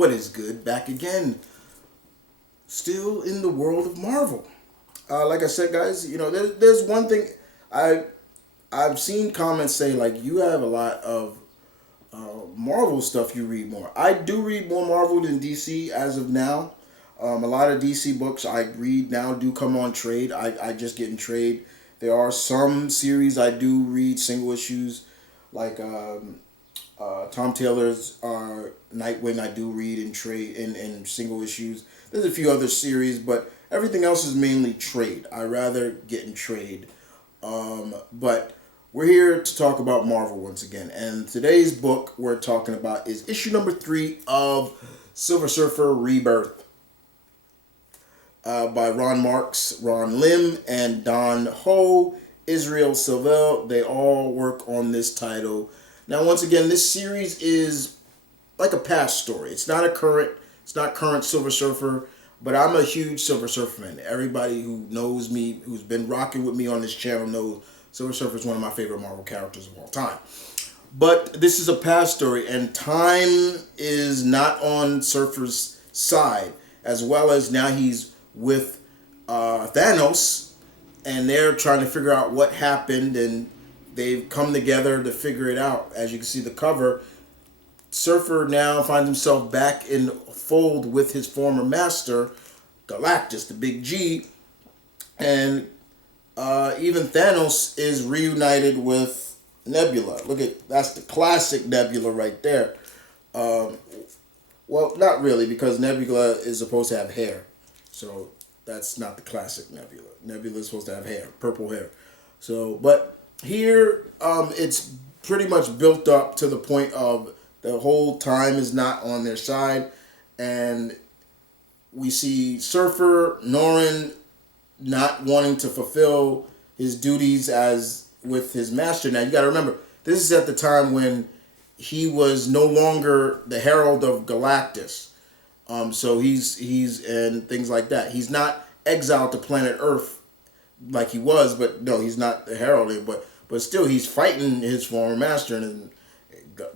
What is good? Back again. Still in the world of Marvel. Like I said, guys, there's one thing I I've seen comments say like you have a lot of Marvel stuff you read more. I do read more Marvel than DC as of now. A lot of DC books I read now do come on trade. I just get in trade. There are some series I do read single issues, like Tom Taylor's Nightwing. I do read in trade in single issues. There's a few other series, but everything else is mainly trade. I rather get in trade. But we're here to talk about Marvel once again, and today's book we're talking about is issue number 3 of Silver Surfer Rebirth. By Ron Marz, Ron Lim, and Don Ho, Israel Silvel. They all work on this title. Now, once again, this series is like a past story. It's not current Silver Surfer, but I'm a huge Silver Surfer fan. Everybody who knows me, who's been rocking with me on this channel, knows Silver Surfer is one of my favorite Marvel characters of all time. But this is a past story, and time is not on Surfer's side, as well as now he's with Thanos, and they're trying to figure out what happened, and they've come together to figure it out. As you can see the cover, Surfer now finds himself back in fold with his former master, Galactus, the Big G, and even Thanos is reunited with Nebula. That's the classic Nebula right there. Well, not really, because Nebula is supposed to have hair. So that's not the classic Nebula. Nebula is supposed to have hair, purple hair. So, but here it's pretty much built up to the point of the whole time is not on their side. And we see Surfer, Norrin not wanting to fulfill his duties as with his master. Now, you got to remember, this is at the time when he was no longer the Herald of Galactus. So he's and things like that. He's not exiled to planet Earth like he was, but no, he's not the Herald. But still, he's fighting his former master, and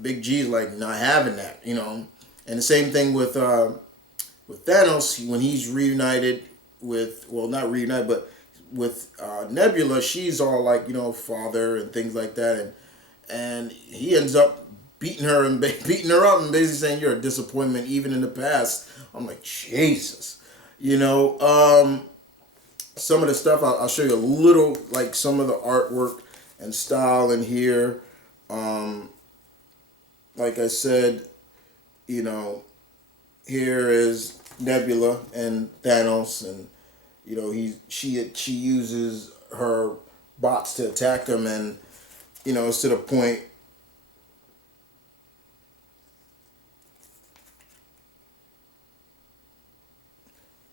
Big G's like not having that, And the same thing with Thanos when he's reunited with, well, not reunited, but with Nebula. She's all like father and things like that, and he ends up beating her up and basically saying you're a disappointment even in the past. I'm like, Jesus. Some of the stuff, I'll show you a little, like some of the artwork and style in here. Like I said, here is Nebula and Thanos, and she uses her bots to attack him, and it's to the point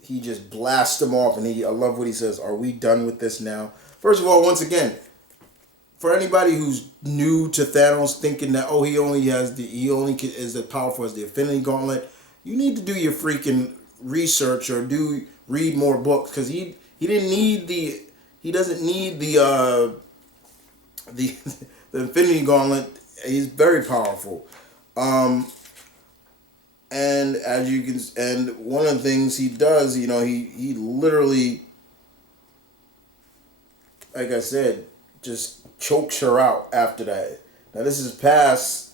he just blasts them off, and I love what he says, "Are we done with this now?" First of all, once again, for anybody who's new to Thanos, thinking that he only is as powerful as the Infinity Gauntlet, you need to do your freaking research or read more books, because he doesn't need the the Infinity Gauntlet. He's very powerful. And as you can, and one of the things he does, he literally, like I said, just chokes her out after that. Now this is past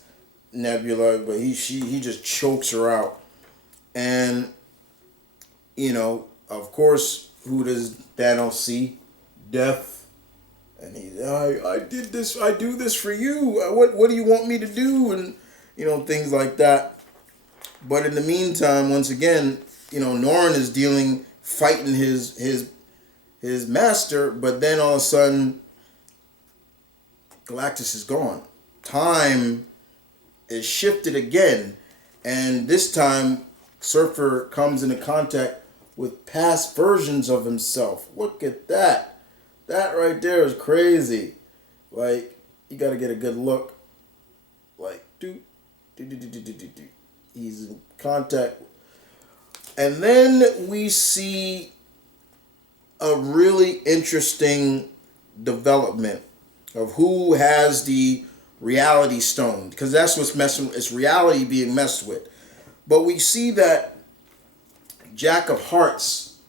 Nebula, but he just chokes her out, and of course, who does Thanos see? Death, and I did this. I do this for you. What do you want me to do? And things like that. But in the meantime, once again, Norrin is fighting his master, but then all of a sudden, Galactus is gone. Time is shifted again, and this time, Surfer comes into contact with past versions of himself. Look at that. That right there is crazy. Like, you got to get a good look. Like, he's in contact. And then we see a really interesting development of who has the reality stone. Because that's what's messing with. It's reality being messed with. But we see that Jack of Hearts,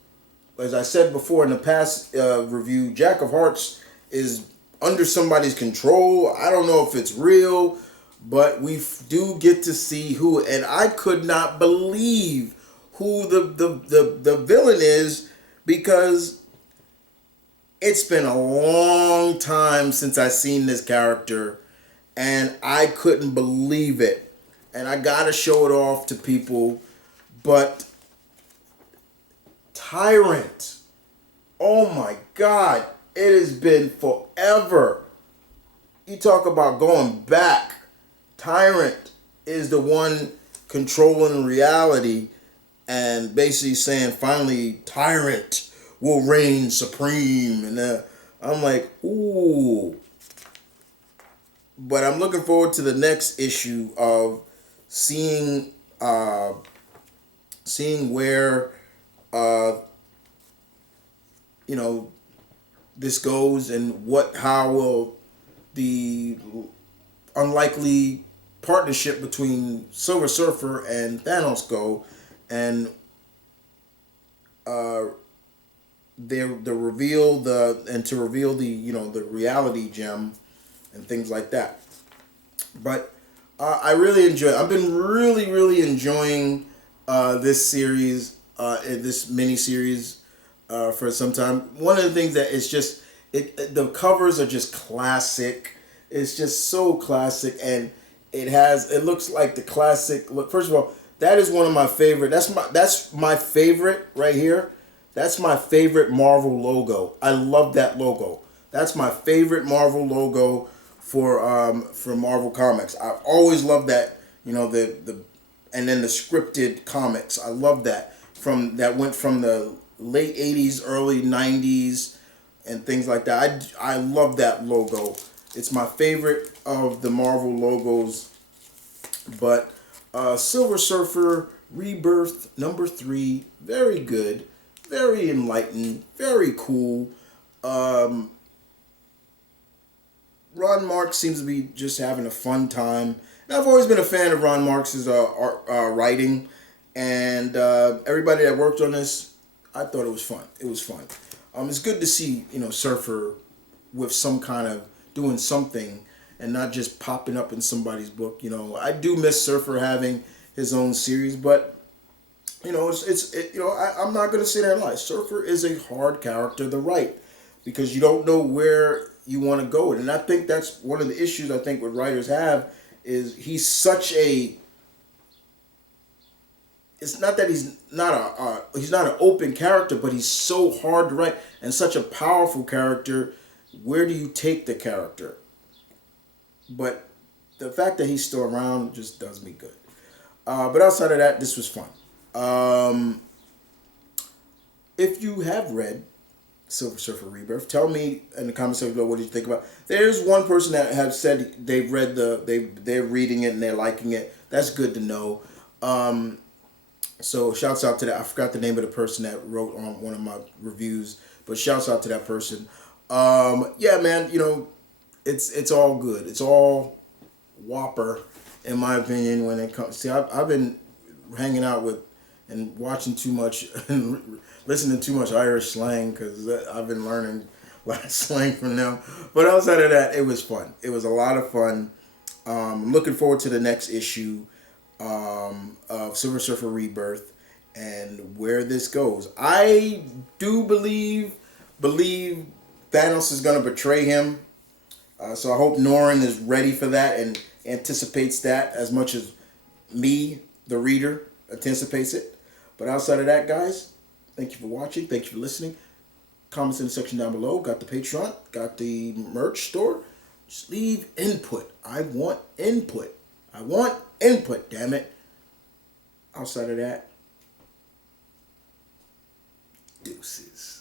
as I said before in the past review, Jack of Hearts is under somebody's control. I don't know if it's real, but we do get to see who, and I could not believe who the villain is, because it's been a long time since I seen this character, and I couldn't believe it. And I gotta show it off to people, but Tyrant, oh my God, it has been forever. You talk about going back. Tyrant is the one controlling reality and basically saying, finally, Tyrant will reign supreme. And I'm like, ooh. But I'm looking forward to the next issue of seeing where this goes, and how will the unlikely partnership between Silver Surfer and Thanos go, and to reveal the reality gem and things like that. But I really enjoy it. I've been really enjoying this series, this mini series, for some time. One of the things that is just the covers are just classic. It's just so classic, and it looks like the classic look. First of all, that is one of my favorite. That's my favorite right here. That's my favorite Marvel logo. I love that logo. That's my favorite Marvel logo for Marvel Comics. I've always loved that. And then the scripted comics. I love that. That went from the late 80s, early 90s, and things like that. I love that logo. It's my favorite of the Marvel logos. But Silver Surfer Rebirth #3, very good, very enlightened, very cool. Ron Marz seems to be just having a fun time. And I've always been a fan of Ron Marx's writing, and everybody that worked on this, I thought it was fun. It was fun. It's good to see Surfer with some kind of doing something and not just popping up in somebody's book. I do miss Surfer having his own series, but I'm not gonna sit there and lie. Surfer is a hard character to write because you don't know where you want to go, and I think that's one of the issues I think what writers have is he's such a. It's not that he's not an open character, but he's so hard to write and such a powerful character. Where do you take the character? But the fact that he's still around just does me good. But outside of that, this was fun. If you have read Silver Surfer Rebirth, tell me in the comments section below what did you think about. There's one person that have said they've read they're reading it and they're liking it. That's good to know. So shouts out to that. I forgot the name of the person that wrote on one of my reviews, but shouts out to that person. Yeah, man, it's all good. It's all whopper, in my opinion, when it comes. See, I've been hanging out with and watching too much and listening to too much Irish slang because I've been learning a lot of slang from them. But outside of that, it was fun. It was a lot of fun. I'm looking forward to the next issue of Silver Surfer Rebirth and where this goes. I do believe Thanos is going to betray him. So I hope Norrin is ready for that and anticipates that as much as me, the reader, anticipates it. But outside of that, guys, thank you for watching. Thank you for listening. Comments in the section down below. Got the Patreon. Got the merch store. Just leave input. I want input. I want input, damn it. Outside of that, deuces.